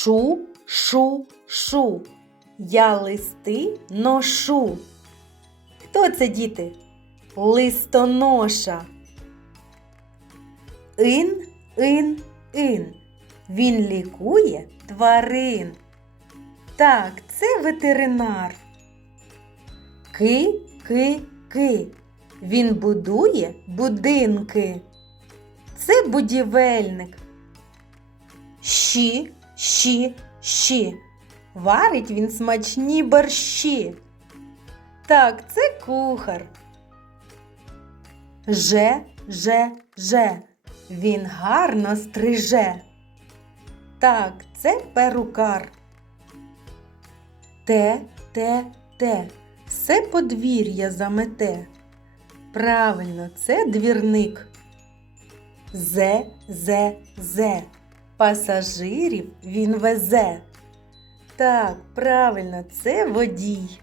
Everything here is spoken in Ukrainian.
Шу, шу, шу. Я листи ношу. Хто це, діти? Листоноша. Ин, ин, ин. Він лікує тварин. Так, це ветеринар. Ки, ки, ки. Він будує будинки. Це будівельник. Щі, щі, щі. Варить він смачні борщі. Так, це кухар. Же, же, же. Він гарно стриже. Так, це перукар. Те, те, те. Все подвір'я замете. Правильно, це двірник. Зе, зе, зе. Пасажирів він везе. Так, правильно, це водій.